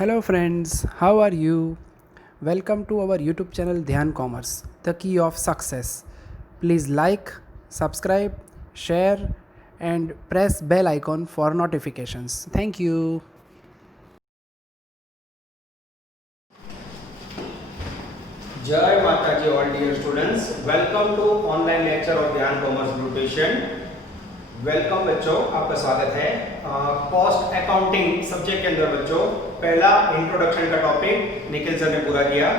Hello friends, how are you? Welcome to our YouTube channel Dhyan Commerce, the key of success. Please like, subscribe, share and press bell icon for notifications. Thank you. Jai Mataji, all dear students. Welcome to online lecture of ध्यान commerce ब्यूटेशियन. Welcome बच्चों, आपका स्वागत है. Cost accounting subject के अंदर बच्चों पहला introduction का टॉपिक निखिल सर ने पूरा किया.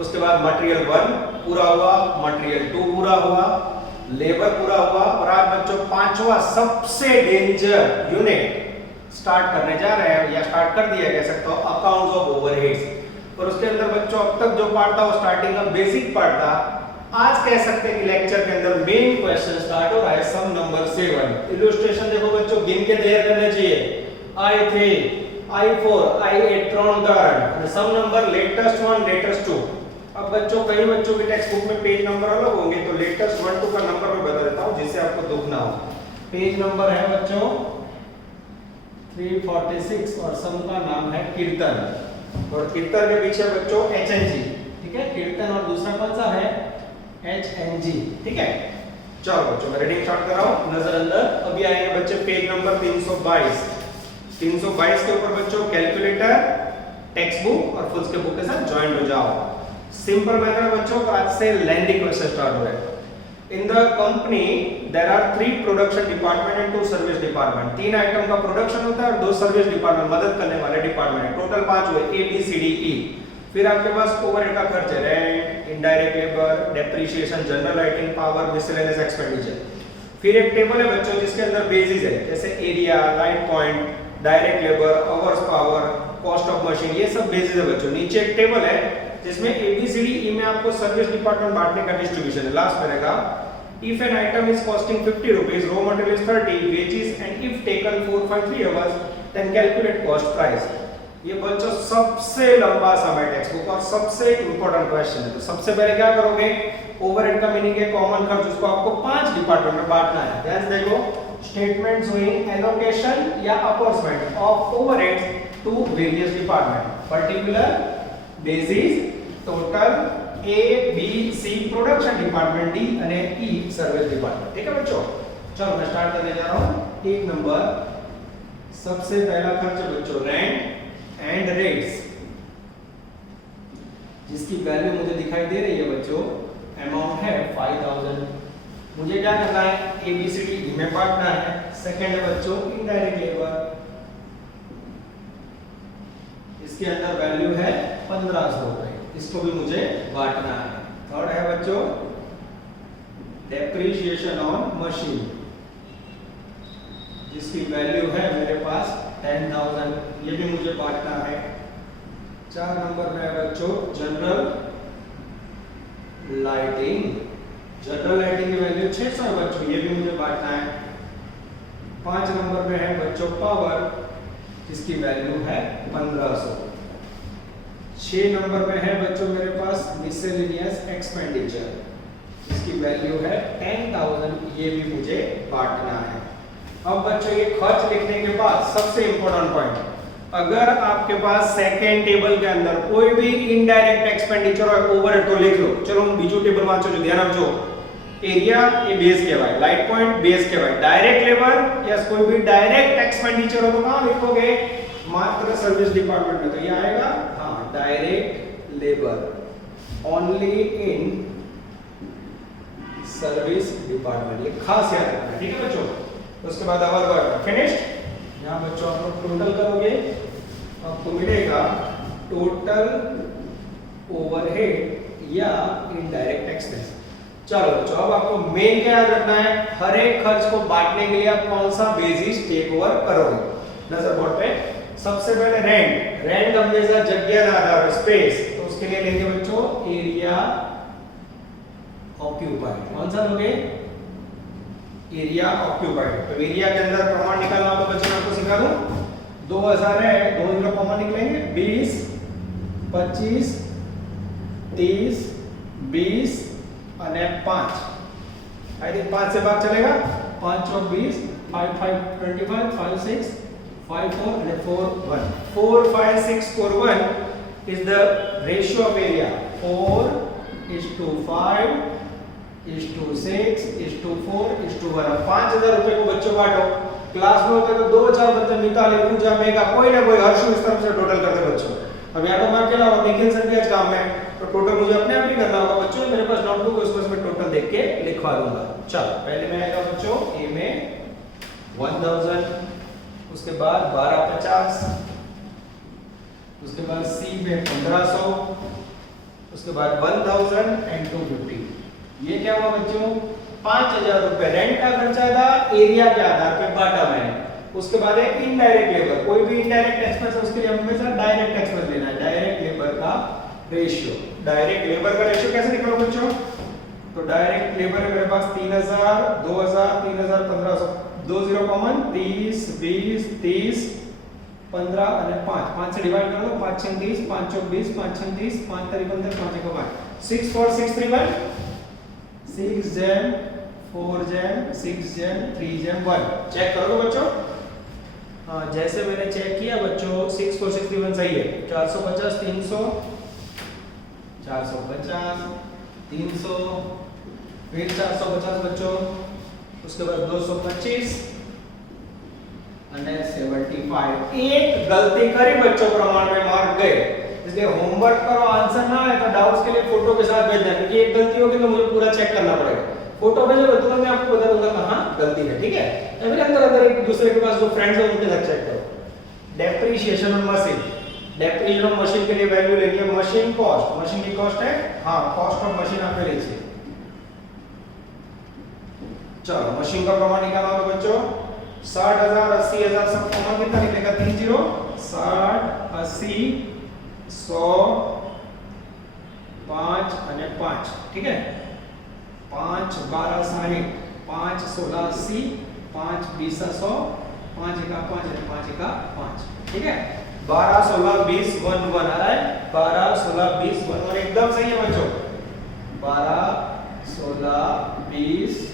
उसके बाद मटेरियल 1 पूरा हुआ, मटेरियल 2 पूरा हुआ, लेबर पूरा हुआ और आज बच्चों पांचवा सबसे डेंजर यूनिट स्टार्ट करने जा रहे हैं या स्टार्ट कर दिया कह सकता हूं, अकाउंट्स ऑफ ओवरहेड्स. और उसके अंदर बच्चों अब तक जो पार्ट था वो स्टार्टिंग का बेसिक पार्ट था. आज कह सकते हैं कि लेक्चर के अंदर मेन क्वेश्चन स्टार्ट हो रहा है. सम नंबर 7. इलस्ट्रेशन देखो बच्चों, गिन के तैयार करने चाहिए. I3, I4, I8 3 उदाहरण. सम नंबर लेटेस्ट 1, लेटेस्ट 2. अब बच्चों कई बच्चों की टेक्स्ट बुक में पेज नंबर अलग होंगे, तो लेटेस्ट 1 2 का नंबर मैं बता देता हूं जिससे आपको दुख ना हो. पेज नंबर है बच्चों 346 और सम का नाम है कीर्तन. और कीर्तन के पीछे बच्चों HNG, ठीक है. कीर्तन और दूसरा कौन सा है? HNG, ठीक है. चलो बच्चों मैं रीडिंग स्टार्ट कर रहा हूं. नजर अंदर अभी आएंगे बच्चे पेज नंबर 322. 322 के ऊपर बच्चों कैलकुलेटर, टेक्स्ट बुक और फुल स्केप बुक के साथ ज्वाइन हो जाओ. सिंपल मेथड बच्चों, आज से लेंदी क्वेश्चन स्टार्ट हो रहा है. In the company there are 3 production department and 2 service department. 3 item का प्रोडक्शन होता है और 2 सर्विस डिपार्टमेंट मदद करने वाले डिपार्टमेंट है. टोटल 5 हुए A B C D E. फिर आपके पास ओवरहेड का खर्च है, rent, indirect labour, depreciation, general lighting, power, miscellaneous expenditure. फिर एक टेबल है बच्चों जिसके अंदर बेसिस है, जैसे area, light point, direct labour, hours power, cost of machine, ये सब बेसिस है बच्चों. नीचे एक टेबल है जिसमें ABCDE में आपको सर्विस डिपार्टमेंट बांटने का डिस्ट्रीब्यूशन है. लास्ट में रहेगा if an item is costing 50 rupees, raw material is 30, wages and if taken 453 hours then calculate cost price. ये बच्चों सबसे लंबा समय टेक्स्ट बुक और सबसे इंपॉर्टेंट क्वेश्चन है. तो सबसे पहले क्या करोगे? ओवरहेड का मीनिंग है कॉमन खर्च, उसको आपको 5 डिपार्टमेंट में बांटना है. ध्यान से देखो, स्टेटमेंट्स हुई एलोकेशन या apportionment of overheads to various department. Particulars, basis, total, A, B, C production department, D અને E सर्विस डिपार्टमेंट. ठीक है बच्चों, चलो मैं स्टार्ट करने जा रहा हूं. एक नंबर सबसे पहला खर्च बच्चों रेंट एंड रेट्स, जिसकी वैल्यू मुझे दिखाई दे रही है बच्चों. अमाउंट है 5000. मुझे क्या करना है? ABCD में बांटना है. सेकंड है बच्चों इनडायरेक्ट लेबर, इसके अंदर वैल्यू है 1500 रुपए, इसको भी मुझे बांटना है. थर्ड है बच्चों डेप्रिसिएशन ऑन मशीन, जिसकी वैल्यू है मेरे पास 10000, ये भी मुझे बांटना है. 4 नंबर में है बच्चों जनरल लाइटिंग. जनरल लाइटिंग की वैल्यू 600 है बच्चों, ये भी मुझे बांटना है. 5 नंबर में है बच्चों पावर, जिसकी वैल्यू है 1500. 6 नंबर में है बच्चों मेरे पास मिसलेनियस एक्सपेंडिचर, इसकी वैल्यू है 10000, ये भी मुझे बांटना है. अब बच्चों ये खर्च लिखने के बाद सबसे इंपॉर्टेंट पॉइंट, अगर आपके पास सेकंड टेबल के अंदर कोई भी इनडायरेक्ट एक्सपेंडिचर और ओवरहेड तो लिख लो. चलो हम बीजो टेबल वांचो जो ध्यान रखो. एरिया ये बेस के भाई, लाइट पॉइंट बेस के भाई, डायरेक्ट लेबर या कोई भी डायरेक्ट एक्सपेंडिचर हो तो कहां लिखोगे? मात्र सर्विस डिपार्टमेंट में. तो ये आएगा direct labour only in service department. ये खास याद रखना, ठीक है बच्चों. उसके बाद अवर वर्क फिनिश्ड. यहां बच्चों आप लोग टोटल करोगे, आपको मिलेगा टोटल ओवरहेड या इनडायरेक्ट एक्सपेंस. चलो बच्चों, अब आपको मेन क्या याद रखना है? हर एक खर्च को बांटने के लिए आप कौन सा बेसिस टेक ओवर करोगे. नजर बोर्ड पे सबसे पहले रेंट. रेंट हमेशा जगह का आधार स्पेस, तो उसके लिए लेंगे बच्चों एरिया ऑक्यूपाइड. कौन सा लोगे? Area occupied. तो एरिया के अंदर प्रमाण निकालना हो तो बच्चों मैं आपको सिखा दूं. 2000 है, 2 किलो प्रमाण निकलेंगे 20, 25, 30, 20 અને 5. आई थिंक 5 से भाग चलेगा. 5 और 20, 5 5 25, 5 6 5 4 and 4 1 4 5 6 4 1 is the ratio of area 4:5 4:1 अब 5,000 रुपए को बच्चों बांटो क्लास में होते तो 2-4 बच्चे मिताली पूजा मेगा कोई ना कोई हर्षु इस तरह से टोटल करते बच्चों अब या तो मैं अकेला और निखिल सर भी आज काम में तो टोटल मुझे अपने आप ही करना होगा बच्चों मेरे पास नोटबुक है उसमें मैं टोटल देख के लिखवा दूंगा चलो पहले मैं आएगा बच्चों ए में 1000 उसके बाद 1250 उसके बाद सी में 1500 उसके बाद 1250 ये क्या हुआ बच्चों 5,000 रुपए रेंट का खर्चा था एरिया के आधार पे बांटा मैंने उसके बाद है इनडायरेक्ट लेबर कोई भी इनडायरेक्ट एक्सपेंस है उसके लिए हमेशा डायरेक्ट एक्सपेंस लेना है डायरेक्ट लेबर का रेशियो कैसे निकालो बच्चों तो डायरेक्ट लेबर है मेरे पास 3,000 2,000 3,000 1,500 2 0 कॉमन 30 20 30 15 અને 5 से डिवाइड कर लो 5 6 30 5 4 20 5 6 30 5 3 15 5 1 5 6 4 6 3 1 6 जैम 4 जैम 6 जैम 3 जैम 1 चेक करो बच्चों हाँ जैसे मैंने चेक किया बच्चों 6 4 6 3 1 सही है 450 300 450 300 फिर 450 बच्चों उसके बाद 225 અને 75 एक गलती करी बच्चों प्रमाण में मार्क गए इसलिए होमवर्क करो आंसर ना आए तो डाउट्स के लिए फोटो के साथ भेजना क्योंकि एक गलती होगी तो मुझे पूरा चेक करना पड़ेगा फोटो भेजोगे तो मैं आपको बता दूंगा कहां गलती है ठीक है फिर अंदर एक दूसरे के पास जो फ्रेंड्स हैं उनके साथ चेक करो depreciation on machine depreciation on machine के लिए वैल्यू लेनी है मशीन की कॉस्ट है हां कॉस्ट ऑफ मशीन आप लीजिए चलो मशीन का प्रमाण निकालना होगा बच्चों 60,000 80,000 सब कॉमन कितना निकलेगा 30 60 80 100 5 અને 5 ठीक है 5 12 60 5 16 80 5 20 100 5 1 5 અને 5 1 5 ठीक है 12 16 20 1 1 आ रहा है 12 16 20 1 1 एकदम सही है बच्चों 12 16 20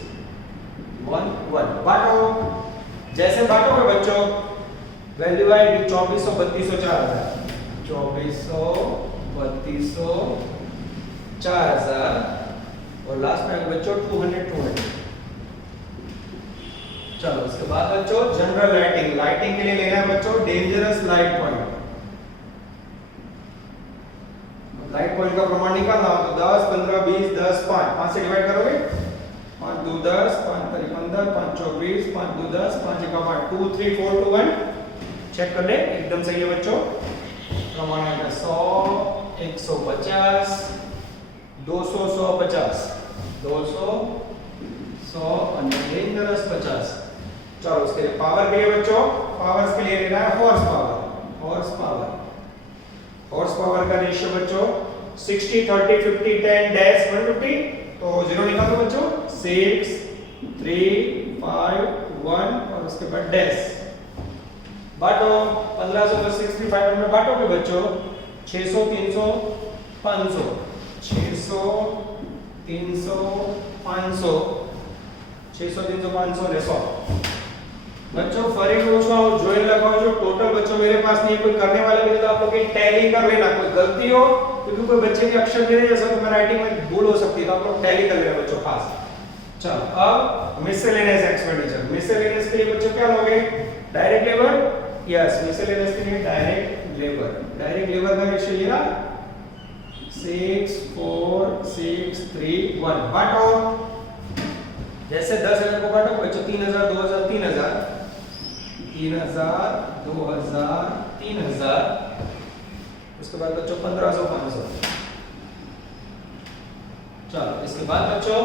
1 1 बांटो जैसे बांटोगे बच्चों वैल्यू आएगी 2400 3200 4000 2400 3200 4000 और लास्ट में बच्चों 200 चलो उसके बाद बच्चों जनरल लाइटिंग के लिए लेना है बच्चों डेंजरस लाइट पॉइंट का प्रमाण निकालना हो तो 10 15 20 10 5 से डिवाइड करोगे 5 2 10 5 3 15 5 4 20 5 2 10 5 1 5 2 3 4 2 1 चेक कर ले एकदम सही है बच्चों प्रमाण है 100 150 200 150 200 100 और डेंजरस 50 चलो उसके लिए पावर के लिए बच्चों पावर्स के लिए लेना है हॉर्स पावर का रेशियो बच्चों 60 30 50 10 डैश 150 तो जीरो निकालो बच्चों 6 3 5 1 और उसके बाद डैश बांटो 1500 प्लस 65 में बांटोगे बच्चों 600 300 500 600 300 500 600 300 500 ले 100 बच्चों फरी पूछो ज्वाइन लगाओ जो टोटल बच्चों मेरे पास नहीं कोई करने वाला भी तो आप लोग टैली कर लेना कोई गलती हो क्योंकि कोई बच्चे के अक्षर दे जैसा तो मैं राइटिंग में भूल हो सकती है तो आप लोग टैली कर लेना बच्चों खास चलो अब मिसलेनियस एक्सपेंडिचर के लिए बच्चों क्या लोगे डायरेक्ट लेबर यस मिसलेनियस के लिए डायरेक्ट लेबर का रेशियो ये रहा 6 4 6 3 1 बांटो जैसे 10,000 को बांटो बच्चों 3,000 2,000 3,000 2,000 3,000 उसके बाद बच्चों 1,500 500 चलो इसके बाद बच्चों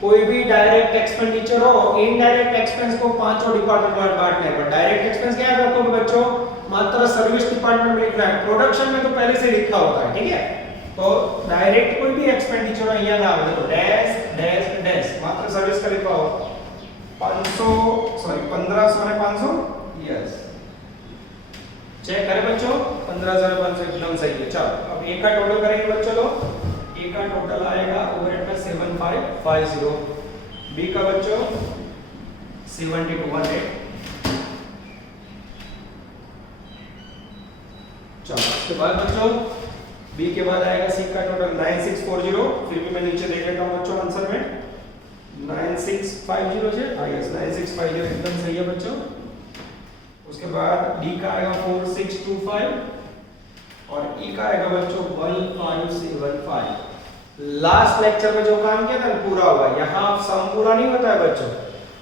कोई भी डायरेक्ट एक्सपेंडिचर हो इनडायरेक्ट एक्सपेंस को पांचों डिपार्टमेंट में बांटना है पर डायरेक्ट एक्सपेंस क्या है आपको बच्चों मात्र सर्विस डिपार्टमेंट में लिखना है प्रोडक्शन में तो पहले से लिखा होता है ठीक है तो डायरेक्ट कोई भी एक्सपेंडिचर है यहाँ ना आवे तो डैश डैश डैश मात्र सर्विस का लिखा हो 1500 ने 500 यस चेक करें बच्चों 15,500 एकदम सही है चलो अब ए का टोटल करेंगे बच्चों लोग ए का टोटल आएगा ओवरहेड का 7550 बी का बच्चों 7200 उसके बाद बच्चों बी के बाद आएगा सी का टोटल 9640, फिर भी मैं नीचे देख लेता हूँ बच्चों आंसर में 9650 है। हाँ यस 9650 एकदम सही है बच्चों। उसके बाद डी का आएगा 4625 और ई का आएगा बच्चों 1575। लास्ट लेक्चर में जो काम किया था पूरा हुआ, यहाँ अब सम पूरा नहीं होता है बच्चों।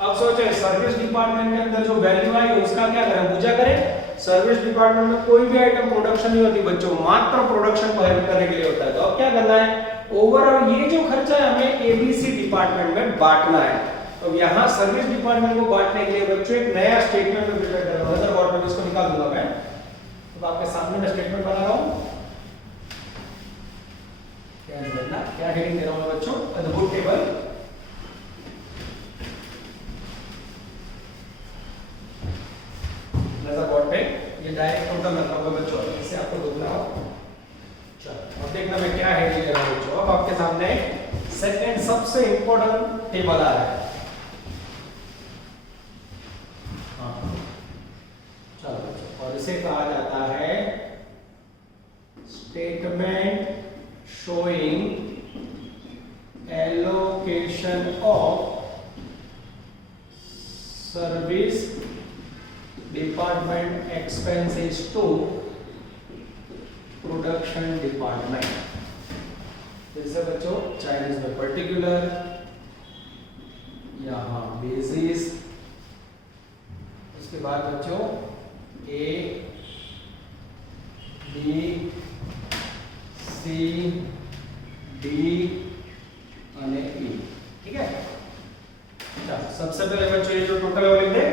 अब सोचो सर्विस डिपार्टमेंट के अंदर जो वैल्यू आई उसका क्या करें, पूजा करें। सर्विस डिपार्टमेंट में कोई भी आइटम प्रोडक्शन नहीं होती बच्चों, मात्र प्रोडक्शन को हेल्प करने के लिए होता है। तो अब क्या करना है, ओवरऑल ये जो खर्चा है हमें एबीसी डिपार्टमेंट में बांटना है। तो यहाँ सर्विस डिपार्टमेंट को बांटने के लिए बच्चों एक नया स्टेटमेंट में प्रिपेयर करना है। मदरबोर्ड पे इसको निकाल दूंगा मैं, तो आपके सामने मैं स्टेटमेंट बना रहा हूँ। क्या समझना, क्या हेडिंग दे रहा हूँ मैं बच्चों, अद्भुत टेबल। मदरबोर्ड पे ये डायरेक्ट टोटल रखा हुआ बच्चों, इससे आपको दुखना हो। चलो अब देखना मैं क्या हेडिंग दे रहा हूँ बच्चों। अब आपके सामने सेकंड सबसे इंपॉर्टेंट टेबल आ रहा है। चलो बच्चों, और इसे कहा जाता है statement showing allocation of service department expenses to production department। जैसे बच्चों चाइनीज में पर्टिकुलर, यहाँ बेसिस, उसके बाद बच्चों ए बी सी डी અને ई। ठीक है, सबसे पहले बच्चों ये जो टोटल है वो लिख दे,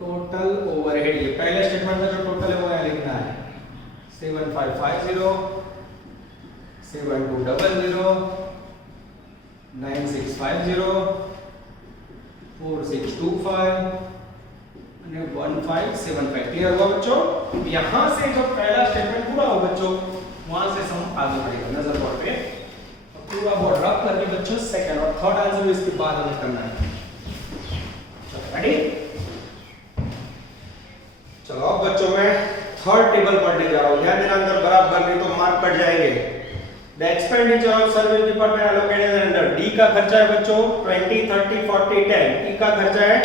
टोटल ओवरहेड। ये पहले स्टेटमेंट में जो टोटल है वो यहाँ लिखना है 7550 7200 9650 4625 અને 1575। क्लियर हुआ बच्चों। यहां से जब पहला स्टेटमेंट पूरा हो बच्चों, वहां से सम आगे बढ़ेगा। नजर बोर्ड पे पूरा बोर्ड रख करके बच्चों सेकंड और थर्ड आंसर भी इसके बाद हमें करना है। चलो रेडी, चलो अब बच्चों मैं थर्ड टेबल पढ़ने जा रहा हूं। ध्यान देना, अंदर बराबर नहीं तो मार्क कट जाएंगे। The expenditure of service department allocated under D का खर्चा है बच्चों 20 30 40 10। ई का खर्चा है,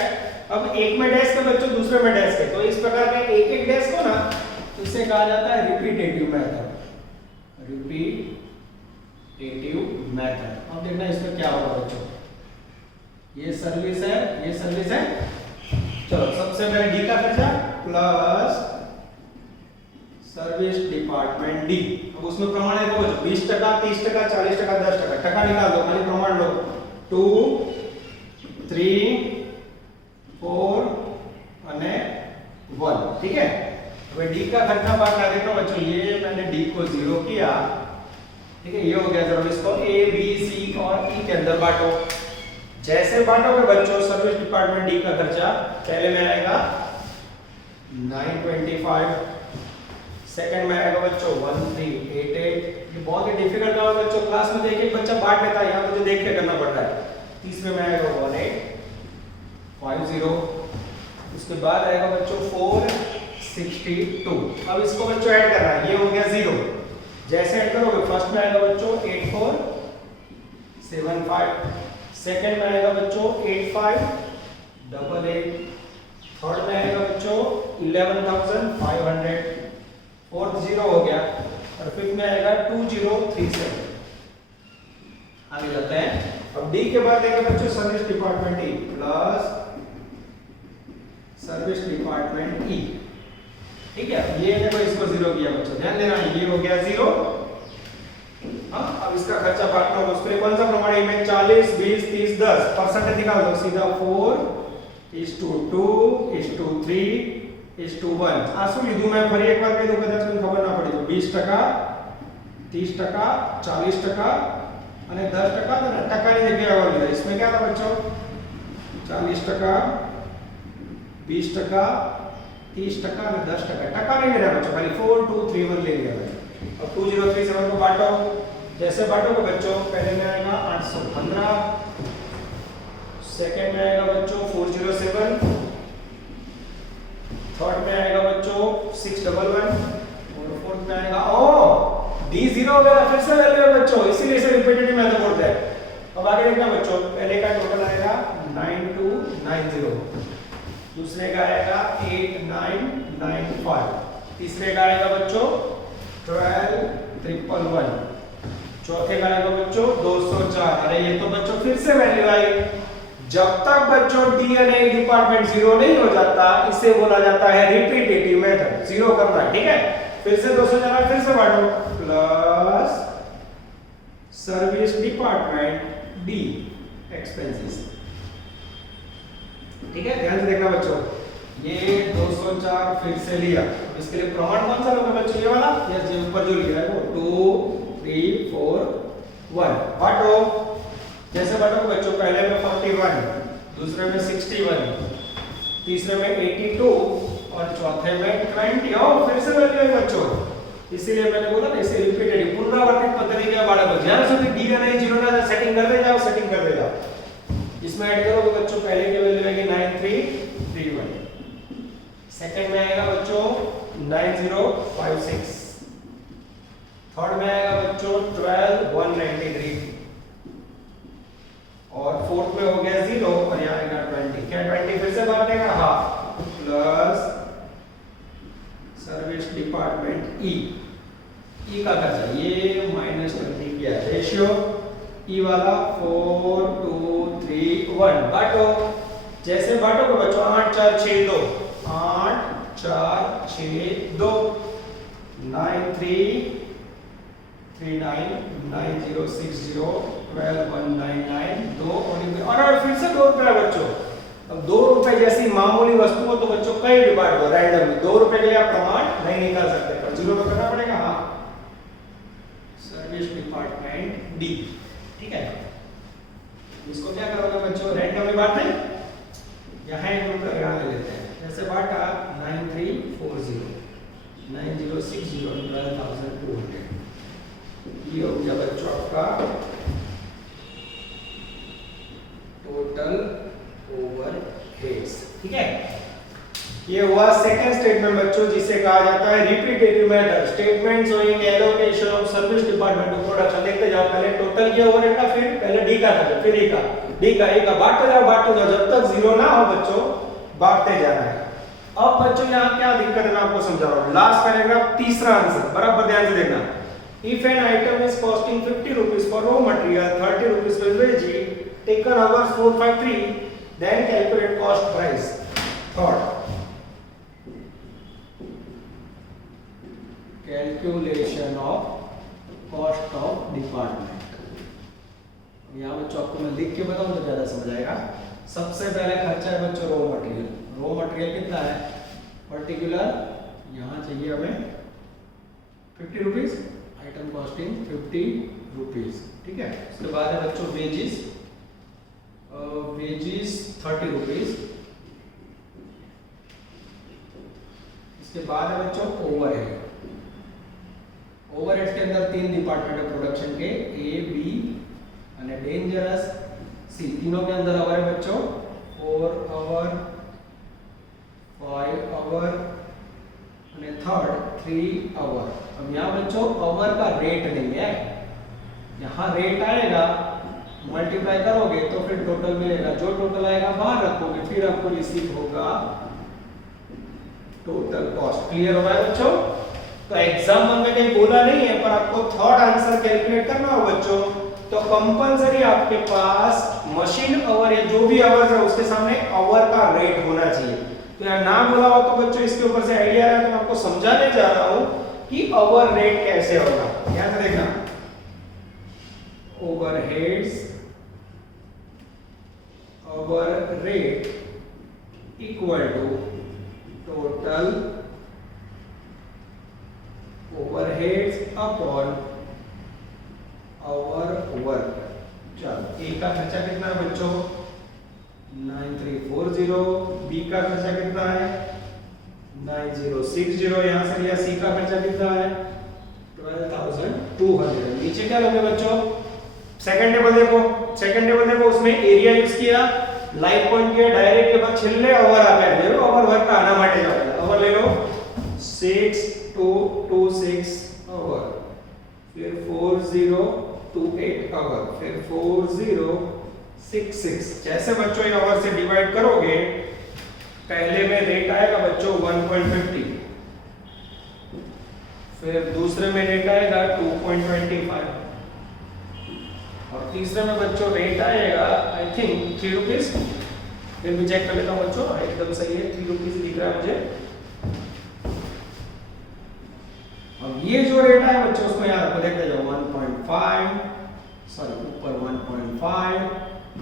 अब एक में डैश के बच्चों दूसरे में डैश के, तो इस प्रकार के एक एक डैश को ना इसे कहा जाता है रिपीटेटिव मेथड। Repetitive method. अब देखना इसमें क्या होगा बच्चों, ये सर्विस है, ये सर्विस है। चलो सबसे पहले डी का खर्चा प्लस सर्विस डिपार्टमेंट डी। अब उसमें प्रमाण देखो बच्चों 20%, 30%, 40%, 10%। टका निकाल दो, खाली प्रमाण लो 2 3 4 અને 1। ठीक है, अब डी का खर्चा बांटना देखो बच्चों, ये मैंने डी को 0 किया। ठीक है, ये हो गया। जब इसको ए बी सी और ई के अंदर बांटो। जैसे बांटोगे बच्चों सर्विस डिपार्टमेंट डी का खर्चा पहले में आएगा 925, सेकंड में आएगा बच्चों 1388। ये बहुत ही डिफिकल्ट काम है बच्चों, क्लास में देख के बच्चा बांट लेता है, यहाँ मुझे देख के करना पड़ता है। तीसरे में आएगा 1850। उसके बाद आएगा बच्चों 462। अब इसको बच्चों ऐड करना है, ये हो गया 0। जैसे ऐड करोगे फर्स्ट में आएगा बच्चों 8475, सेकंड में आएगा बच्चों 8588, थर्ड में आएगा बच्चों 11500, फोर्थ 0 हो गया और फिफ्थ में आएगा 2037। आगे जाते हैं। अब डी के बाद देंगे बच्चों service department E plus service department E. ठीक है, ये देखो इसको 0 किया बच्चों, ध्यान देना, ये हो गया 0। हाँ, अब इसका खर्चा बांटना होगा, उसके लिए कौन सा प्रमाण है, में 40 20 30 10 परसेंटेज निकाल दो सीधा 4:2:3:1। आ શું લીધું મેં ફરી એકવાર કહી દઉં, કદાચ તમને ખબર ના પડી તો 20%, 30%, 40% અને 10% तो टका की जगह और लिया। इसमें क्या था बच्चों 40%, 20%, 30% और 10%। टका नहीं ले रहा बच्चों, खाली 4231 ले लिया। अब 2037 को बांटो। जैसे बांटोगे बच्चों पहले में आएगा 815, सेकंड में आएगा बच्चों 407, थर्ड में आएगा बच्चों 611 और फोर्थ में आएगा डी 0 हो गया, फिर से वैल्यू है बच्चों, इसीलिए इसे रिपीटेटिव मेथड बोलते हैं। अब आगे देखना बच्चों, पहले का टोटल आएगा 9290, दूसरे का आएगा 8995, तीसरे का आएगा बच्चों 12311, चौथे का आएगा बच्चों 204। अरे ये तो बच्चों फिर से वैल्यू आई। जब तक बच्चों डीएनए डिपार्टमेंट 0 नहीं हो जाता, इसे बोला जाता है रिपीटेटिव मेथड, 0 करना है, ठीक है। फिर से 204 फिर से बांटो, plus service department D expenses, ठीक है। ध्यान से देखना बच्चों, ये 204 फिर से लिया, अब इसके लिए प्रमाण कौन सा होगा बच्चों, ये वाला, यस, जो ऊपर जो लिखा है वो 2 3 4 1। बांटो, जैसे बांटो बच्चों, पहले में 41, दूसरे में 61, तीसरे में 82 और चौथे में 20। फिर से वैल्यू है बच्चों, इसीलिए मैंने बोला ना इसे रिपीटेड पुनरावर्तित पद्धति क्या बाड़े ध्यान से डी का नहीं 0 ना सेटिंग कर दे जाओ, सेटिंग कर दे जाओ। इसमें ऐड करोगे बच्चों, पहले की वैल्यू आएगी 9331, सेकंड में आएगा बच्चों 9056, थर्ड में आएगा बच्चों 12193 और फोर्थ में हो गया 0 और यहाँ आएगा 20। क्या 20 फिर से बांटने का, हाफ, प्लस सर्विस डिपार्टमेंट ई का खर्चा, ये -20 किया, रेशियो ई वाला 4 2 3 1। बांटो, जैसे बांटोगे बच्चों 8 4 6 2, 8 4 6 2, 9 3 3 9 9 0 6 0 12 1 9 9 2 और फिर से 2 रुपए बच्चों। अब 2 रुपए जैसी मामूली वस्तु हो तो बच्चों कई भी बांट दो रैंडमली, 2 रुपए के लिए आप प्रमाण नहीं निकाल सकते, पर 0 तो करना पड़ेगा। हाँ, सर्विस डिपार्टमेंट डी, ठीक है। इसको क्या करोगे बच्चों, रैंडमली बांटना है, यहाँ एक रुपया यहाँ ले लेते हैं, जैसे बांटा 9340 9060 12200, ये हो गया बच्चों आपका टोटल ओवरहेड्स, ठीक है। ये हुआ सेकंड स्टेटमेंट बच्चों, जिसे कहा जाता है repetitive method. Statement showing allocation of service department to production. देखते जाओ, पहले टोटल किया ओवरहेड का, फिर पहले डी का था, फिर ई का, डी का, ए का, बांटते जाओ, जब तक 0 ना हो बच्चों बांटते जाना है। अब बच्चों यहाँ क्या दिक्कत है मैं आपको समझा रहा हूँ। लास्ट पैराग्राफ तीसरा आंसर बराबर ध्यान से देखना। If an item is costing 50 rupees for raw material, 30 rupees for veggie, taken hours 453, then calculate cost price. Third, calculation of cost of department. यहाँ बच्चों आपको मैं लिख के बताऊँ तो ज्यादा समझ आएगा। सबसे पहले खर्चा है बच्चों रॉ मटेरियल। रॉ मटेरियल कितना है, पर्टिकुलर यहाँ चाहिए हमें 50 रुपीज, आइटम कॉस्टिंग 50 रुपीज, ठीक है। उसके बाद है बच्चों वेजेस, वेजेस 30 रुपीज। इसके बाद है बच्चों ओवरहेड। ओवरहेड के अंदर 3 डिपार्टमेंट है प्रोडक्शन के, ए बी और डेंजरस सी। तीनों के अंदर आवर है बच्चों 4 आवर 5 आवर और थर्ड 3 आवर। अब यहाँ बच्चों आवर का रेट नहीं है, यहाँ रेट आएगा, मल्टीप्लाई करोगे तो फिर टोटल मिलेगा, जो टोटल आएगा बाहर रखोगे, फिर आपको रिसीव होगा टोटल कॉस्ट। क्लियर हो रहा है बच्चों? तो एग्जाम में मैंने बोला नहीं है, पर आपको थर्ड आंसर कैलकुलेट करना हो बच्चों, तो कंपलसरी आपके पास मशीन आवर या जो भी आवर्स है उसके सामने आवर का रेट होना चाहिए। तो यार ना बोला हो तो बच्चों इसके ऊपर से आइडिया है, तो मैं आपको समझाने जा रहा हूं कि आवर रेट कैसे होगा। ध्यान से देखना, overheads hour rate equal to total overheads upon hour work. चलो, ए का खर्चा कितना है बच्चों 9340, बी का खर्चा कितना है 9060, यहां से लिया। सी का खर्चा कितना है 12200। नीचे क्या लोगे बच्चों, सेकंड टेबल देखो, सेकंड टेबल देखो, उसमें एरिया यूज किया, लाइव पॉइंट किया, डायरेक्ट के बाद छिल्ले ओवर आ गए, ओवर वर्क का आना माटे जाएगा। अवर ले लो 6226 आवर, फिर 4028 आवर, फिर 4066। जैसे बच्चों ये आवर से डिवाइड करोगे, पहले में रेट आएगा बच्चों 1.50, फिर दूसरे में रेट आएगा 2.25 और तीसरे में बच्चों रेट आएगा आई थिंक 3 रुपीज। फिर भी चेक कर लेता हूँ बच्चों, एकदम सही है, 3 रुपीज दिख रहा है मुझे। और ये जो रेट है बच्चों उसको यहाँ रखो, देखते जाओ 1.5, सॉरी ऊपर 1.5,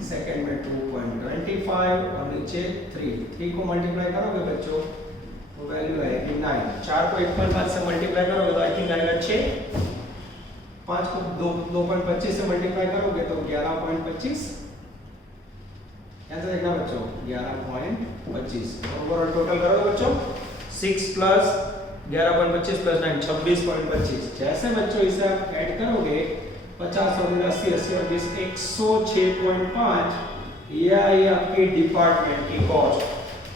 सेकंड में 2.25 और नीचे 3 को मल्टीप्लाई करोगे बच्चों तो वैल्यू आएगी 9। 4 को 1.5 से मल्टीप्लाई करोगे तो आई थिंक आएगा 6। 5 को 2.25 से मल्टीप्लाई करोगे तो 11.25। आंसर देखना बच्चों 11.25। ओवरऑल टोटल करोगे बच्चों 6 प्लस 11.25 प्लस 9 26.25। जैसे बच्चों इसे आप ऐड करोगे 50 और 80 80 और 20 106.5, ये आई आपकी डिपार्टमेंट की कॉस्ट।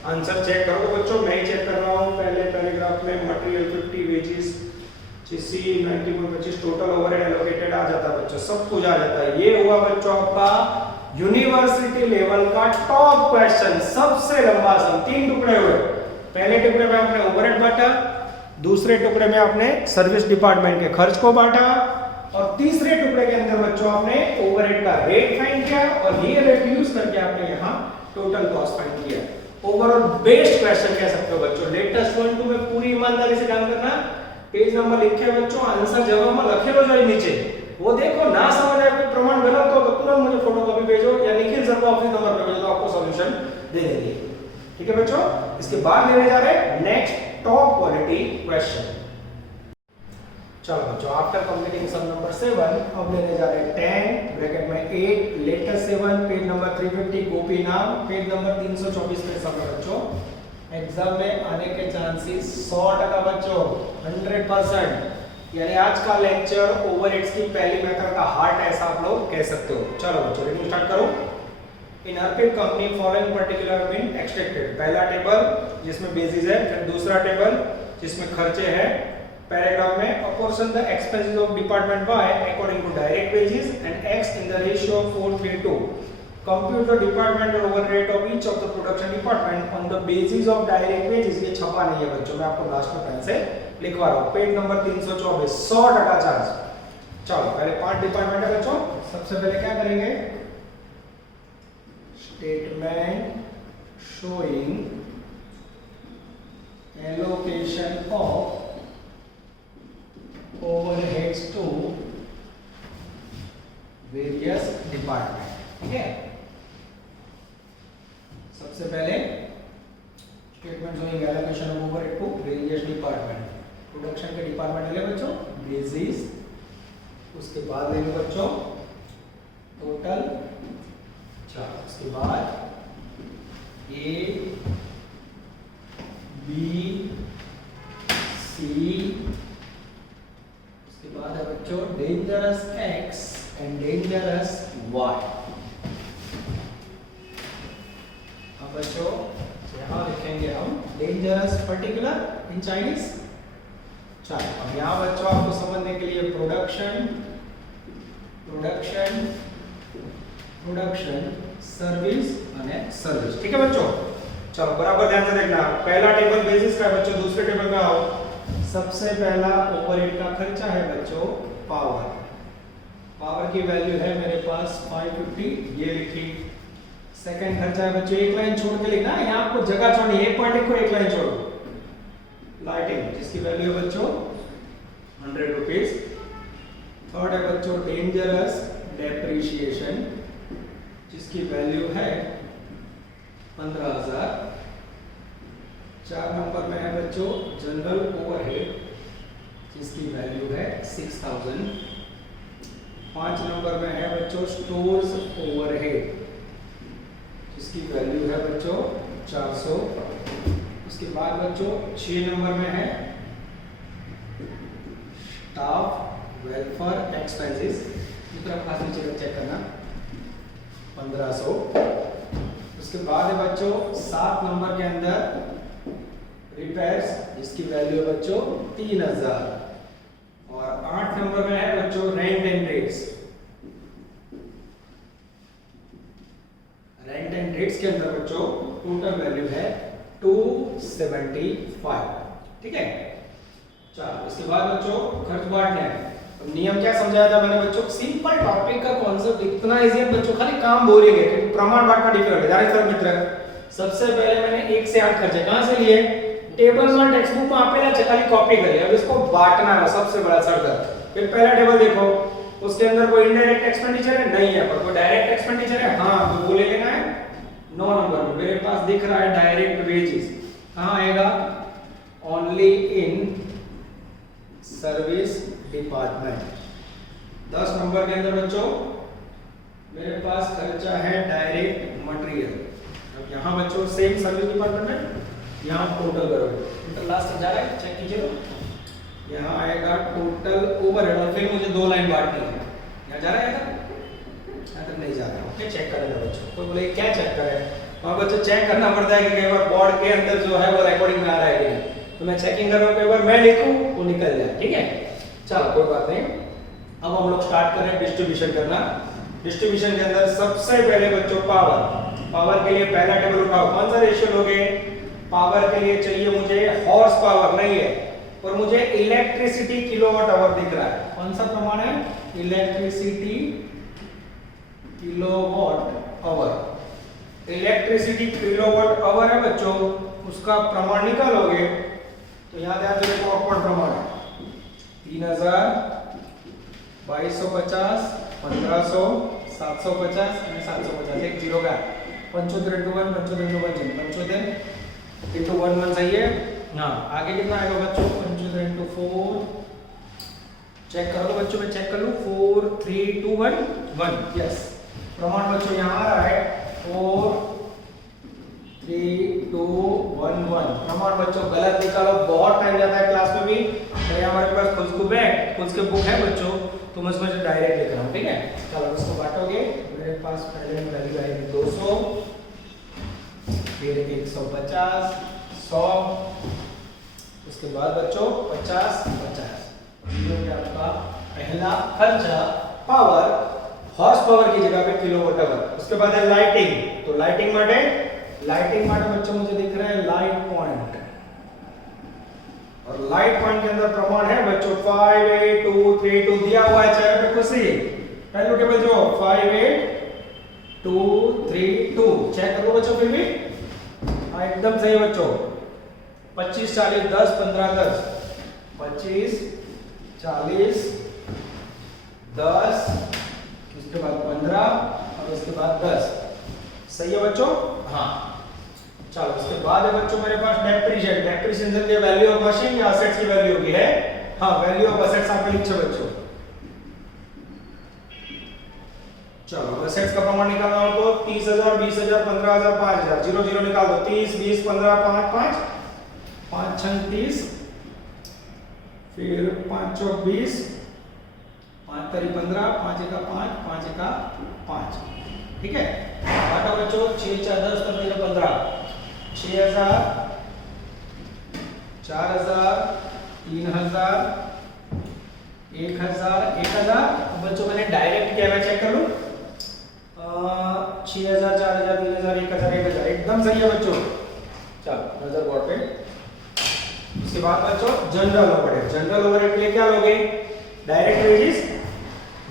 आंसर चेक करोगे बच्चों, मैं ही चेक कर रहा हूँ। पहले पैराग्राफ में material 50, wages 90.25, total overhead allocated आ जाता है बच्चों, सब कुछ आ जाता है। ये हुआ बच्चों आपका यूनिवर्सिटी लेवल का टॉप क्वेश्चन, सबसे लंबा सम। 3 टुकड़े हुए, पहले टुकड़े में आपने ओवरहेड बांटा, दूसरे टुकड़े में आपने सर्विस डिपार्टमेंट के खर्च को बांटा और तीसरे टुकड़े के अंदर बच्चों आपने ओवरहेड का रेट फाइंड किया और ये रेट यूज करके आपने यहाँ टोटल कॉस्ट फाइंड किया। ओवरऑल बेस्ट क्वेश्चन कह सकते हो बच्चों। लेटेस्ट 1-2 में पूरी ईमानदारी से काम करना। पेज नंबर लिखे बच्चों, आंसर जवाब में लिखे लो जाए नीचे, वो देखो ना समझ आए, कोई प्रमाण गलत हो तो तुरंत मुझे फोटोकॉपी भेजो या निखिल सर को ऑफिस नंबर पे भेजो तो आपको सॉल्यूशन दे देंगे। ठीक है बच्चों, इसके बाद लेने जा रहे हैं नेक्स्ट टॉप क्वालिटी क्वेश्चन। चलो बच्चों, आफ्टर कंप्लीटिंग सम नंबर 7 अब लेने जा रहे हैं 10 ब्रैकेट में 8 लेटेस्ट 7 पेज नंबर 350 गोपी नाम, पेज नंबर 324 पे सम है बच्चों। एग्जाम में आने के चांसेस 100% बच्चों, 100%। यानी आज का लेक्चर ओवरहेड्स की पहली मेथड का हार्ट ऐसा आप लोग कह सकते हो। चलो बच्चों रीडिंग स्टार्ट करो। In Arpit company following particulars been extracted. पहला टेबल जिसमें बेसिस है, फिर दूसरा टेबल जिसमें खर्चे हैं। पैराग्राफ में apportion the expenses of department Y according to direct wages and X in the ratio of 4:3:2. Compute the departmental overhead of each of the production department on the basis of direct wages. ये छपा नहीं है बच्चों, मैं आपको last में pen से लिखवा रहा हूं। Page number 324 100% charge. चलो पहले 5 डिपार्टमेंट है बच्चों। सबसे पहले क्या करेंगे, statement showing allocation of overheads to various department। ठीक है, सबसे पहले statement showing allocation of overhead to various department. Production के डिपार्टमेंट ले बच्चों बेसिस, उसके बाद लेंगे बच्चों टोटल चार्ज, उसके बाद A B C, उसके बाद है बच्चों dangerous X and dangerous Y। अब बच्चों यहाँ लिखेंगे हम डेंजरस पर्टिकुलर इन चाइनीज। चलो अब यहाँ बच्चों आपको समझने के लिए प्रोडक्शन प्रोडक्शन प्रोडक्शन सर्विस और सर्विस। ठीक है बच्चों, चलो बराबर ध्यान से देखना। पहला टेबल बेसिस का है बच्चों, दूसरे टेबल में आओ। सबसे पहला ओवरहेड का खर्चा है बच्चों पावर। पावर की वैल्यू है मेरे पास 550, ये लिखी। सेकंड खर्चा है बच्चों, एक लाइन छोड़ के लिखना है, यहाँ आपको जगह छोड़नी, एक पॉइंट लिखो एक लाइन छोड़ो। लाइटिंग जिसकी वैल्यू है बच्चों 100 रुपीज। थर्ड है बच्चों डेंजरस डेप्रिसिएशन जिसकी वैल्यू है 15,000। 4 नंबर में है बच्चों जनरल ओवरहेड जिसकी वैल्यू है 6,000। 5 नंबर में है बच्चों स्टोर्स ओवरहेड जिसकी वैल्यू है बच्चों 400। उसके बाद बच्चों 6 नंबर में है स्टाफ वेलफेयर एक्सपेंसेस, दूसरा खास नीचे चेक करना 1500। उसके बाद है बच्चों 7 नंबर के अंदर रिपेयर्स जिसकी वैल्यू है बच्चों 3000। और 8 नंबर में है बच्चों rent and rates. Rent and rates के अंदर बच्चों टोटल वैल्यू है 275। ठीक है, चलो इसके बाद बच्चों खर्च बांटने हैं। तो नियम क्या समझाया था मैंने बच्चों? सिंपल टॉपिक का कॉन्सेप्ट इतना इजी है बच्चों, खाली काम बोरिंग है क्योंकि प्रमाण बांटना डिफिकल्ट है। जाने सर मित्र, सबसे पहले मैंने 1 से 8 खर्चे कहां से लिए? टेबल 1 टेक्स्ट बुक में आपने खाली कॉपी करी, अब इसको बांटना है, सबसे बड़ा सरदर्द। फिर पहला टेबल देखो, उसके अंदर कोई इनडायरेक्ट एक्सपेंडिचर है? नहीं है। पर कोई डायरेक्ट एक्सपेंडिचर है? हां, तो वो ले लेना है 9 नंबर में। मेरे पास दिख रहा है डायरेक्ट वेजेस, कहां आएगा? Only in service department. 10 number के अंदर बच्चों मेरे पास खर्चा है डायरेक्ट मटेरियल। अब यहां बच्चों सेम सर्विस डिपार्टमेंट है, यहां टोटल करोगे, टोटल लास्ट तक जा रहा है, चेक कीजिए। तो यहां आएगा टोटल ओवरहेड, और फिर मुझे 2 लाइन बांटनी है। यहां जा रहा है यहां तक नहीं जा रहा। ओके, चेक करेगा बच्चों। कोई बोले क्या चेक करे? और बच्चों चेक करना पड़ता है कि कई बार बोर्ड के अंदर जो है वो रिकॉर्डिंग में आ रहा है कि नहीं। तो मैं चेकिंग कर रहा हूं, कई बार मैं लिखूं वो निकल जाए। ठीक है, चलो कोई बात नहीं। अब हम लोग स्टार्ट कर रहे हैं डिस्ट्रीब्यूशन करना। डिस्ट्रीब्यूशन के अंदर सबसे पहले बच्चों पावर के लिए पहला टेबल उठाओ। कौन सा रेशियो लोगे? पावर के लिए चाहिए मुझे हॉर्स पावर, नहीं है, और मुझे इलेक्ट्रिसिटी किलोवाट आवर दिख रहा है। कौन सा प्रमाण है? Electricity kilowatt hour. Electricity kilowatt hour है बच्चों, उसका प्रमाण निकालोगे तो यहां ध्यान से देखो, अपवर्ड प्रमाण है 3000, 2250, 1500, 750 અને 750। एक जीरो का 75 into 1, 75 into 1, 75 into 1 1 सही है। हाँ, आगे कितना आएगा बच्चों? 75 into 4। चेक करो तो बच्चों, मैं चेक कर लूं। 4 3 2 1 1। यस, प्रमाण बच्चों यहाँ आ रहा है 4 3 2 1 1। प्रमाण बच्चों गलत निकालो, बहुत टाइम जाता है क्लास में भी। तो यहाँ हमारे पास खुद के बुक है बच्चों, तो मैं इसमें डायरेक्ट लिख रहा हूँ। ठीक है, चलो इसको बांटोगे। मेरे पास पहले में वैल्यू आएगी 200, फिर 150, 100, उसके बाद बच्चों 50 50। ये है आपका पहला खर्चा पावर, हॉर्स पावर की जगह पे किलोवाट आवर। उसके बाद है लाइटिंग। तो लाइटिंग माटे बच्चों मुझे दिख रहा है लाइट पॉइंट, और लाइट पॉइंट के अंदर प्रमाण है बच्चों 58232 दिया हुआ है चेहरे पे खुशी। पहले टेबल जो 58232 चेक करो बच्चों, फिर भी हाँ एकदम सही बच्चों। 25 40 10 15 10, 25 40 10, उसके बाद 15 और उसके बाद 10। सही है बच्चों? हाँ, चलो उसके बाद है बच्चों मेरे पास डेप्रिसिएशन की वैल्यू ऑफ मशीन या असेट्स की वैल्यू होगी है। हाँ, वैल्यू ऑफ असेट्स आप लिख छो बच्चों। चलो असेट्स का प्रमाण निकालना हो तो 30000 20000 15000 5000 0 0 निकाल दो। 30 20 15 5 5 5 6 30, फिर 5 चौक 20, 5 तरी 15, 5 एका 5 5 एका 5। ठीक है, बाटा बच्चों 6 4 10 13 15, 6000 4000 3000 1000 1000। बच्चों मैंने डायरेक्ट क्या मैं चेक कर लूं? 6000 4000 3000 1000 1000 एकदम सही है बच्चों। चलो नजर बोर्ड पे। उसके बाद बच्चों जनरल ओवरहेड। जनरल ओवरहेड के लिए क्या लोगे? Direct wages.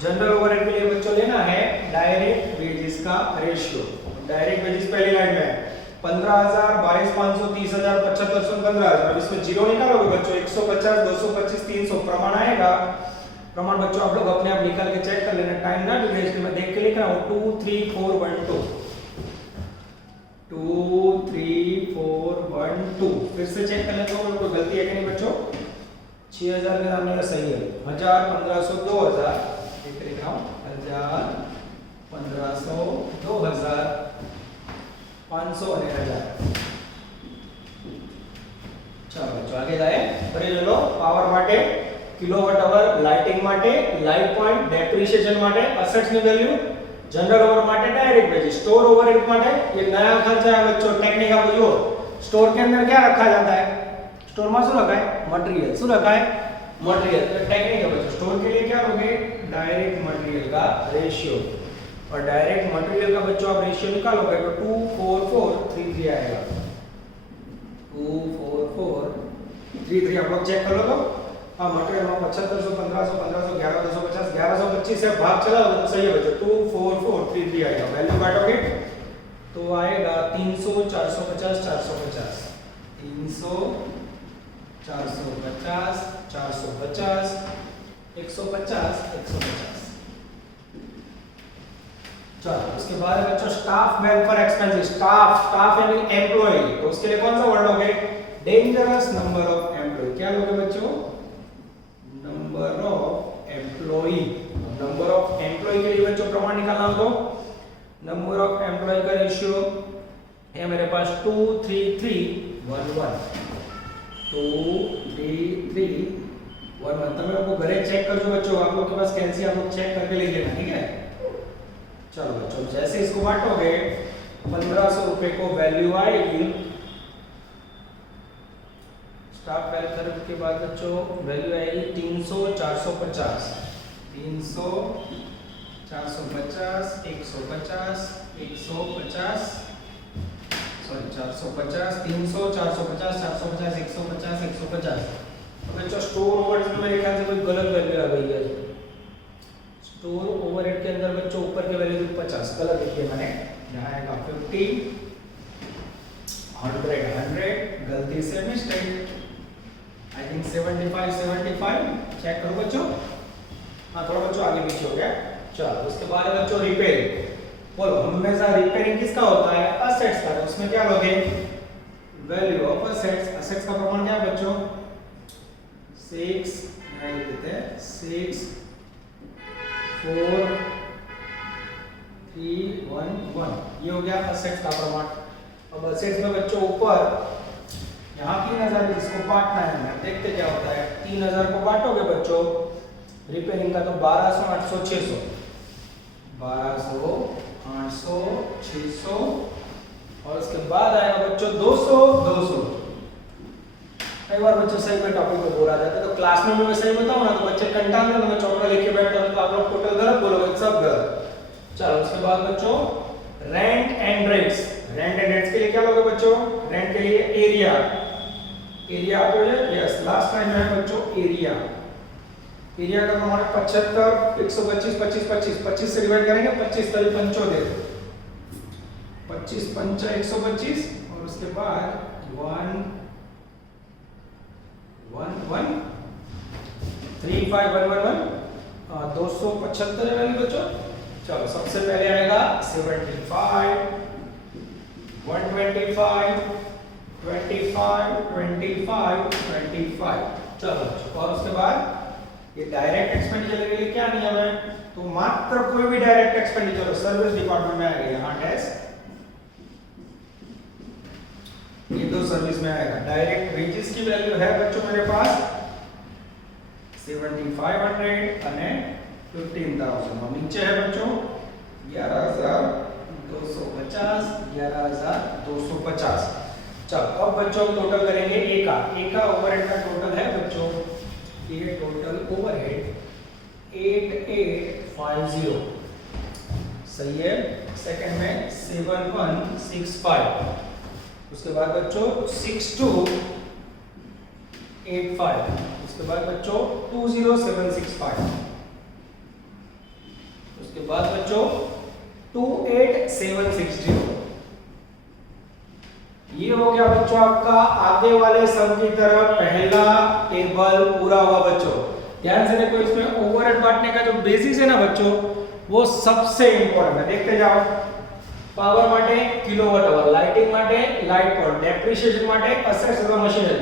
जनरल ओवरहेड के लिए बच्चों लेना है डायरेक्ट वेजेस का रेशियो। डायरेक्ट वेजेस पहली लाइन में 15000 22500 30000 7500 15000। अब इसमें जीरो निकालोगे बच्चों 150 225 300 प्रमाण आएगा। प्रमाण बच्चों आप लोग अपने आप निकाल के चेक कर लेना, टाइम ना बिगड़े इसलिए मैं देख के लिख रहा हूं। 2 3 4 1 2 2 3 4 1 2। फिर से चेक कर लेते हो कोई गलती है कि नहीं बच्चों? 6000 के सामने का सही है। 1000 1500 2000 लिख रहा हूं। 1000 1500 2000 500 और 1000। चलो बच्चों आगे जाए। ફરી લો પાવર માટે કિલોવોટ અવર, લાઇટિંગ માટે, લાઇટ પોઈન્ટ, ડેપ્રિસિએશન માટે, અસેટ્સ ની વેલ્યू, जनरल ओवर માટે डायरेक्ट वेजेस, स्टोर ओवरहेड માટે ये नया खर्चा है बच्चों। टेक्निक आप बुझो, स्टोर के अंदर क्या रखा जाता है? સ્ટોરમાં શું લખાય મટીરિयल શું લખાય मटेरियल तो टेक्निक है बच्चों स्टोर के लिए क्या लोगे डायरेक्ट मटेरियल का रेशियो और डायरेक्ट मटेरियल का बच्चों आप रेशियो निकालोगे तो 24433 आएगा 24433 आप लोग चेक कर लो तो हाँ मटेरियल में 7500 1500 1500 1150 1125 से भाग चला तो सही है बच्चों 24433 आएगा वैल्यू काटोगे तो आएगा 300 450 450 300 450 450 150 150 चलो उसके बाद बच्चों स्टाफ वेलफेयर एक्सपेंसेस स्टाफ यानी एम्प्लॉय तो उसके लिए कौन सा वर्ड लोगे डेंजरस नंबर ऑफ एम्प्लॉय क्या लोगे बच्चों नंबर ऑफ एम्प्लॉय के लिए बच्चों प्रमाण निकालना हो तो नंबर ऑफ एम्प्लॉय का रेशियो है मेरे पास 23311 23311 તમે લોકો ઘરે ચેક કરજો बच्चों आप लोग के पास कैलसी आप लोग चेक करके लिख लेना ठीक है चलो बच्चों जैसे इसको बांटोगे 1500 रुपए को वैल्यू आएगी स्टाफ वेलफेयर के बाद बच्चों वैल्यू आएगी 300 450 300 450 150 150 सॉरी 450 300 450 450 150 150 तो बच्चों स्टोर ओवरहेड्स में मेरे ख्याल से कोई गलत वैल्यू आ गई है स्टोर ओवरहेड के अंदर बच्चों ऊपर के वैल्यू 50 गलत लिखी है मैंने यहाँ आएगा 50 100 100 गलती से मिस्टेक आई थिंक 75 चेक करो बच्चों हाँ थोड़ा बच्चों आगे पीछे हो गया चलो उसके बाद है बच्चों रिपेयरिंग बोलो हमेशा रिपेयरिंग किसका होता है असेट्स का तो उसमें क्या लोगे वैल्यू ऑफ असेट्स का प्रमाण क्या है बच्चों 6 यहाँ लिख देते हैं 6 4 3 1 1 ये हो गया असेट्स का प्रमाण अब असेट्स में बच्चों ऊपर यहाँ 3000 इसको बांटना है हमें देखते क्या होता है 3000 को बांटोगे बच्चों रिपेयरिंग का तो 1200 800 600 1200 800 600 और उसके बाद आएगा बच्चों 200 200 कई बार बच्चों सही में टॉपिक को बोला जाता है तो क्लास में मैं सही बताऊं ना तो बच्चे कंटाल में मैं चौका लेके बैठता हूं तो आप लोग टोटल गलत बोलोगे सब गलत चलो उसके बाद बच्चों रेंट एंड रेट्स के लिए क्या लोगे बच्चों रेंट के लिए एरिया आप जो है यस लास्ट टाइम जो है बच्चों एरिया का प्रमाण 75 125 25 25 25 से डिवाइड करेंगे 25 तरी 75 25 पंचा 125 और उसके बाद 1 1 1 3 5 1 1 1 275 है वैल्यू बच्चों चलो सबसे पहले आएगा 75 125 25 25 25 चलो और उसके बाद ये डायरेक्ट एक्सपेंडिचर के लिए क्या नियम है तो मात्र कोई भी डायरेक्ट एक्सपेंडिचर सर्विस डिपार्टमेंट में आएगा यहाँ डैश ये दो सर्विस में आएगा डायरेक्ट वेजेस की वैल्यू है बच्चों मेरे पास 7500 અને 15000 और नीचे है बच्चों 11250 11250 चलो अब बच्चों टोटल करेंगे ए का ओवरहेड का टोटल है बच्चों ये टोटल ओवरहेड 8850 सही है सेकंड में 7165 उसके बाद बच्चों 6285 उसके बाद बच्चों 20765 उसके बाद बच्चों 28760 ये हो गया बच्चों आपका आगे वाले सम की तरफ पहला टेबल पूरा हुआ बच्चों ध्यान से देखो इसमें ओवरहेड बांटने का जो बेसिस है ना बच्चों वो सबसे इंपॉर्टेंट है देखते जाओ पावर માટે કિલોવોટ અવર લાઇટિંગ માટે લાઇટ પોઇન્ટ ડેપ્રિસિએશન માટે અસેટ્સ અથવા મશીનરી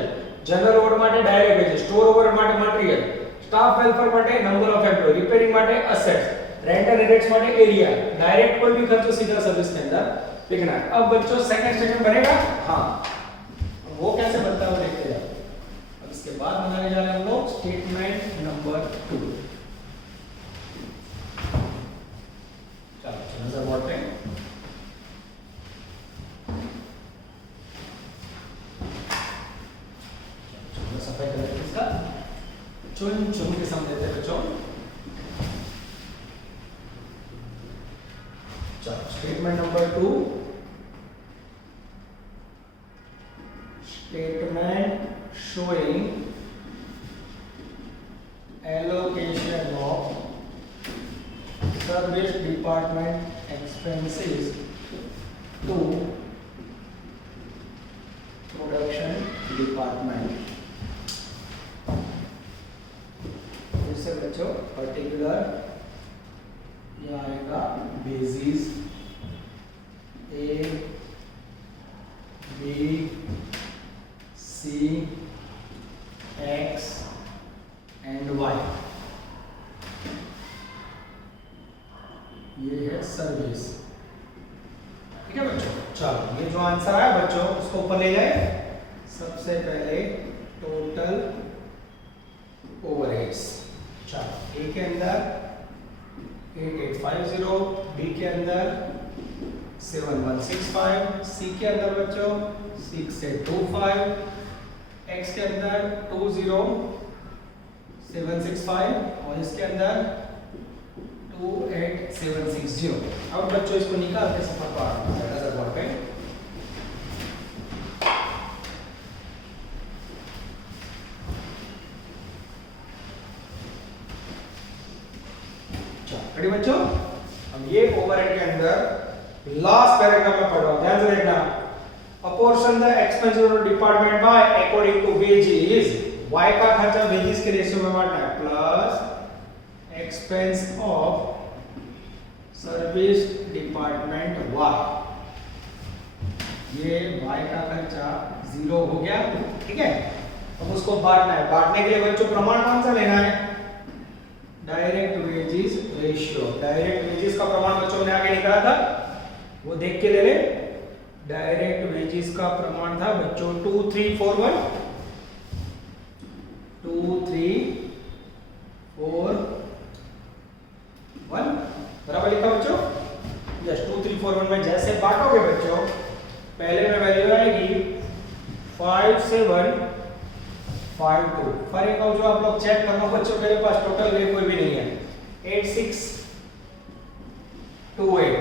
જનરલ ઓવર માટે ડાયરેક્ટ વેજ સ્ટોર ઓવર માટે મટીરીયલ સ્ટાફ વેલફેર માટે નંબર ઓફ એમ્પ્લોય રિપેરિંગ માટે અસેટ્સ रेंट एंड रेट्स માટે एरिया डायरेक्ट कोई भी खर्च सीधा सर्विस के अंदर लिखना है अब बच्चों सेकंड स्टेटमेंट बनेगा हां वो कैसे बनता है वो देखते हैं अब इसके बाद बनाने जा रहे हैं हम लोग स्टेटमेंट नंबर 2 चलो नजर बोर्ड पे चलो statement number 2, statement showing allocation of service department expenses to production department. जैसे बच्चों पर्टिकुलर यह आएगा basis A B C X and Y, ये है सर्विस। ठीक है बच्चों, चलो ये जो आंसर आया बच्चों उसको ऊपर ले जाए। सबसे पहले टोटल ओवरहेड्स, चलो ए के अंदर 8850, बी के अंदर 7165, सी के अंदर बच्चों 6825, एक्स के अंदर 20765 और इसके अंदर 28760। अब बच्चों इसको निकालते सफर पार्ट पे। रेडी बच्चों, अब ये ओवरहेड के अंदर लास्ट पैराग्राफ में पढ़ रहा हूं, ध्यान से देखना। Apportion the expenses of department by according to wages, y का खर्चा वेजेस के रेशियो में बांटना है, plus expense of service department y, ये y का खर्चा 0 हो गया। ठीक है, अब उसको बांटना है। बांटने के लिए बच्चों प्रमाण कौन सा लेना है? Direct wages ratio. Direct wages का प्रमाण बच्चों ने आगे निकाला था, वो देख के ले ले। डायरेक्ट वेजेस का प्रमाण था बच्चों 2341, 2341 बराबर लिखा बच्चों। यस, 2341 में जैसे बांटोगे बच्चों, पहले में वैल्यू आएगी 5752। फर्क हो जो आप लोग चेक करना बच्चों, मेरे पास टोटल वे कोई भी नहीं है। 8628,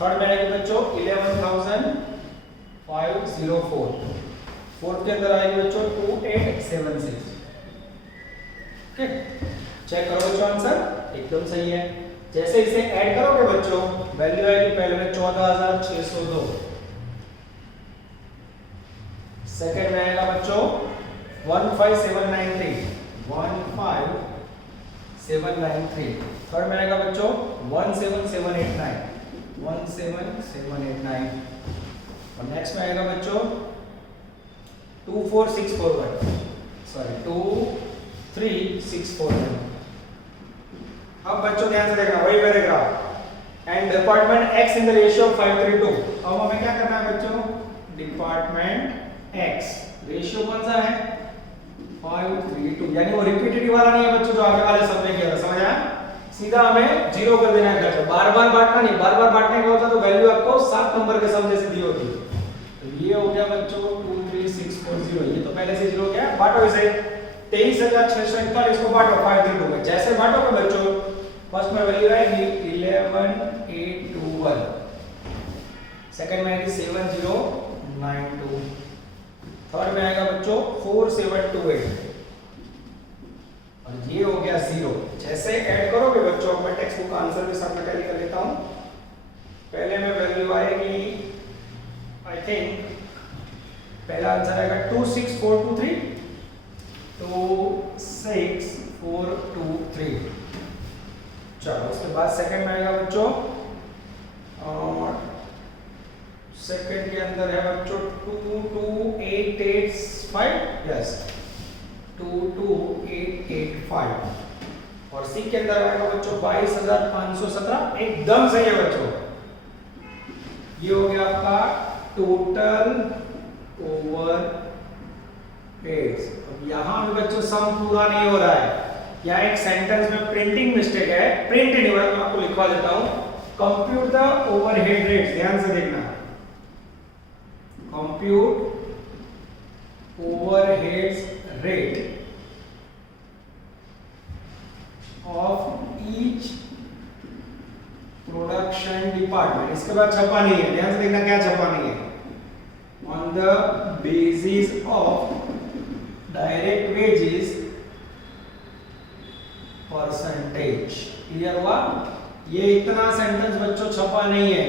थर्ड में आएगी बच्चों 11504, फोर्थ के अंदर आएगी बच्चों 2876। ओके, चेक करो बच्चों, आंसर एकदम सही है। जैसे इसे ऐड करोगे बच्चों, वैल्यू आएगी पहले में 14602, सेकंड में आएगा बच्चों 15793, 15793, थर्ड में आएगा बच्चों 17789, 17789, और नेक्स्ट में आएगा बच्चों 24641, सॉरी 23641। अब बच्चों ध्यान से देखना, वही paragraph, and department x in the ratio of 532। अब हमें क्या करना है बच्चों? डिपार्टमेंट एक्स रेशियो कौन सा है? 532, यानी वो रिपीटेटिव वाला नहीं है बच्चों जो आगे वाले सब में किया था, समझ आया? सीधा हमें 0 कर देना है बच्चों, बार-बार बांटना नहीं। बार-बार बांटने का होता तो वैल्यू आपको 7 नंबर के सम जैसे दी होती। तो ये हो गया बच्चों 23640, ये तो पहले से 0 हो गया। बांटो इसे 23641 को बांटो 532 में। जैसे बांटोगे बच्चों, फर्स्ट में वैल्यू आएगी 11821, सेकंड में आएगी 7092, थर्ड में आएगा बच्चों 4728, और ये हो गया 0। जैसे ऐड करोगे बच्चों, मैं टेक्स्ट बुक का आंसर भी साथ में टैली कर लेता हूं। पहले में वैल्यू आएगी, आई थिंक पहला आंसर आएगा 26423, 26423। चलो उसके बाद सेकंड में आएगा बच्चों, और सेकंड के अंदर है बच्चों 22885, यस 22885, और सी के अंदर आएगा बच्चों 22517, एकदम सही है बच्चों। ये हो गया आपका टोटल ओवरहेड्स। अब यहां पे बच्चों सम पूरा नहीं हो रहा है, यहाँ एक सेंटेंस में प्रिंटिंग मिस्टेक है, प्रिंट नहीं हो रहा, मैं आपको लिखवा देता हूं। कंप्यूट द ओवरहेड रेट्स, ध्यान से देखना। Compute overheads rate of each production department, इसके बाद छपा नहीं है, ध्यान से देखना क्या छपा नहीं है, on the basis of direct wages percentage. Clear हुआ? ये इतना सेंटेंस बच्चों छपा नहीं है,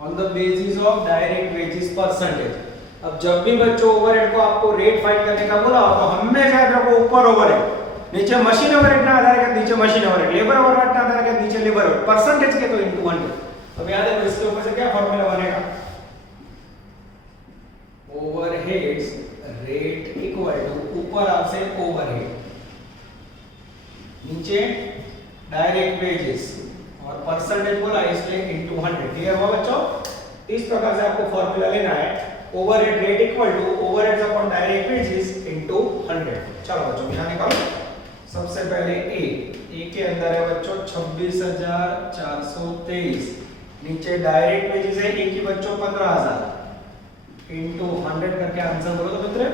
on the basis of direct wages percentage. अब जब भी बच्चों ओवरहेड को आपको रेट फाइंड करने का बोला तो हमेशा याद रखो ऊपर ओवरहेड, नीचे मशीन ओवरहेड ना आधार के नीचे मशीन ओवरहेड, लेबर ओवरहेड ना आधार के नीचे लेबर ओवरहेड, परसेंटेज के तो इनटू 100। अब याद है इसके ऊपर से क्या फार्मूला बनेगा, ओवरहेड्स रेट इक्वल टू ऊपर आपसे ओवरहेड, नीचे डायरेक्ट वेजेस और परसेंटेज बोला इसलिए इनटू 100। क्लियर हुआ बच्चों? इस प्रकार से आपको फार्मूला लेना है, overhead rate equal to overheads upon direct wages into 100। चलो बच्चों यहां निकालो। सबसे पहले ए के अंदर है बच्चों 26,423, नीचे डायरेक्ट वेजेस है ए की बच्चों 15,000 इनटू 100 करके आंसर बोलो तो मित्र,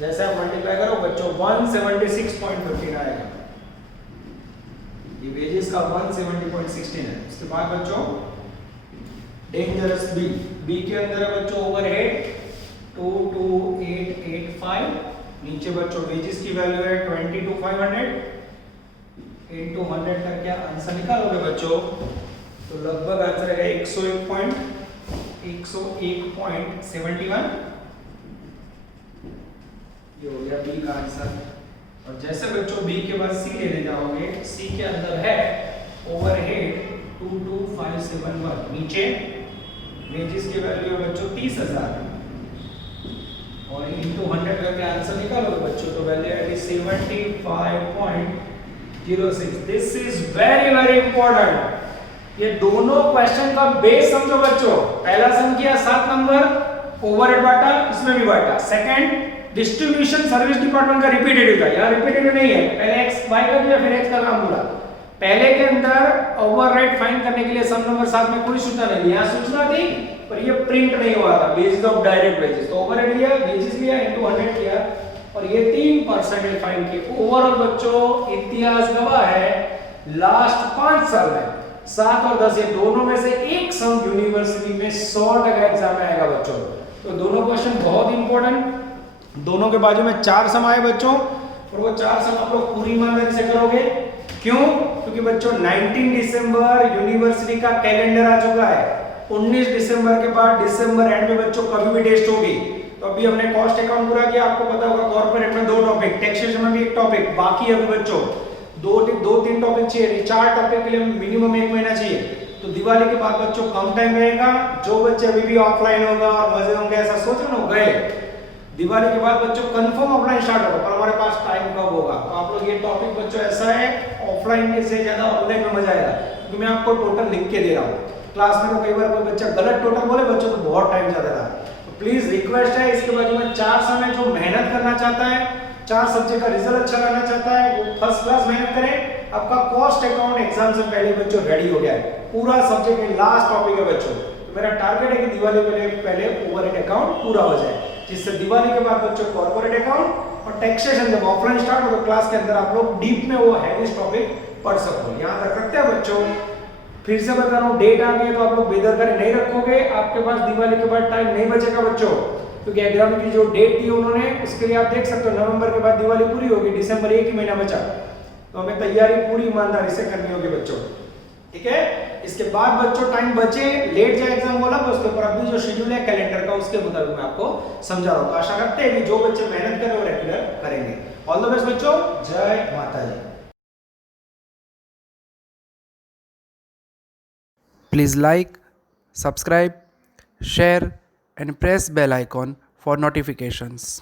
जैसे आप मल्टीप्लाई करो बच्चों 176.15 आएगा, ये वेजेस का 170.16 है। उसके बाद बच्चों डेंजरस बी के अंदर है बच्चों ओवरहेड 22,885, नीचे बच्चों वेजेस की वैल्यू है 22,500 इनटू 100 करके आंसर निकालोगे बच्चों तो लगभग आंसर आएगा 101.71। ये हो गया बी का आंसर। और जैसे बच्चों बी के बाद सी लेने जाओगे, सी के अंदर है ओवरहेड 22,571, नीचे वेजेस की वैल्यू है बच्चों 30,000 और इनटू 100 करके आंसर निकालोगे बच्चों तो वैल्यू आएगी 75.06। This is very very important. ये दोनों क्वेश्चन का बेस समझो बच्चों। पहला सम किया 7 नंबर, ओवरहेड बांटा, इसमें भी बांटा। सेकंड डिस्ट्रीब्यूशन सर्विस डिपार्टमेंट का रिपीटेटिव था, यहाँ रिपीटेटिव नहीं है, पहले x y का दिया फिर x का काम पूरा। पहले के अंदर ओवरहेड फाइंड करने के लिए सम नंबर 7 में कोई सूचना नहीं, यहाँ सूचना थी पर ये प्रिंट नहीं हुआ था, बेसिस ऑफ डायरेक्ट वेजेस। तो ओवरहेड लिया, वेजेस लिया, इनटू 100 किया और ये 3% फाइंड किए। ओवरऑल बच्चों इतिहास गवाह है लास्ट 5 साल में 7 और 10 ये दोनों में से एक सम यूनिवर्सिटी में 100% एग्जाम में आएगा बच्चों। तो दोनों क्वेश्चन बहुत इंपॉर्टेंट, दोनों के बाजू में 4 सम आए बच्चों और वो 4 सम आप लोग पूरी ईमानदारी से करोगे। क्यों? क्योंकि बच्चों 19 दिसंबर यूनिवर्सिटी का कैलेंडर आ चुका है। 19 दिसंबर के बाद दिसंबर एंड में बच्चों कभी भी टेस्ट होगी। तो अभी हमने कॉस्ट अकाउंट पूरा किया, आपको पता होगा कॉर्पोरेट में 2 टॉपिक, टैक्सेशन में भी 1 टॉपिक, बाकी अभी बच्चों 2-3 टॉपिक चाहिए, 4 टॉपिक के लिए मिनिमम 1 महीना चाहिए। तो दिवाली के बाद बच्चों कम टाइम रहेगा। जो बच्चे अभी भी ऑफलाइन होगा और मजे होंगे ऐसा सोच रहे हो गए, दिवाली के बाद बच्चों कंफर्म ऑफलाइन स्टार्ट होगा, पर हमारे पास टाइम कब होगा। तो आप लोग ये टॉपिक बच्चों ऐसा है ऑफलाइन के से ज्यादा ऑनलाइन में मजा आएगा, क्योंकि मैं आपको टोटल लिख के दे रहा हूँ। क्लास में तो कई बार कोई बच्चा गलत टोटल बोले बच्चों तो बहुत टाइम ज्यादा था। तो प्लीज रिक्वेस्ट है, इसके बाजू में 4 समय जो मेहनत करना चाहता है, 4 सब्जेक्ट का रिजल्ट अच्छा लाना चाहता है, वो फर्स्ट क्लास मेहनत करें। आपका कॉस्ट अकाउंट एग्जाम से पहले बच्चों रेडी हो गया है, पूरा सब्जेक्ट में लास्ट टॉपिक है बच्चों। तो मेरा टारगेट है कि दिवाली पहले ओवरहेड अकाउंट पूरा हो जाए, जिससे दिवाली के बाद बच्चों कॉर्पोरेट अकाउंट और टैक्सेशन जब ऑफलाइन स्टार्ट हो तो क्लास के अंदर आप लोग डीप में वो हैवी टॉपिक पढ़ सको। यहां तक रखते हैं बच्चों। फिर से बता रहा हूं, डेट आ गई तो आप लोग बेदरकारी नहीं रखोगे, आपके पास दिवाली के बाद टाइम नहीं बचेगा बच्चों, क्योंकि एग्जाम की जो डेट दी उन्होंने उसके लिए आप देख सकते हो नवंबर के बाद दिवाली पूरी होगी, दिसंबर 1 ही महीना बचा। तो हमें तैयारी पूरी ईमानदारी से करनी होगी बच्चों, ठीक है। इसके बाद बच्चों टाइम बचे, लेट जाए एग्जाम बोला तो उसके ऊपर अभी जो शेड्यूल है कैलेंडर का उसके मुताबिक मैं आपको समझा रहा हूं। तो आशा करते हैं कि जो बच्चे मेहनत कर रहे हो रेगुलर करेंगे। ऑल द बेस्ट बच्चों, जय माता दी। Please like, subscribe, share and press bell icon for notifications.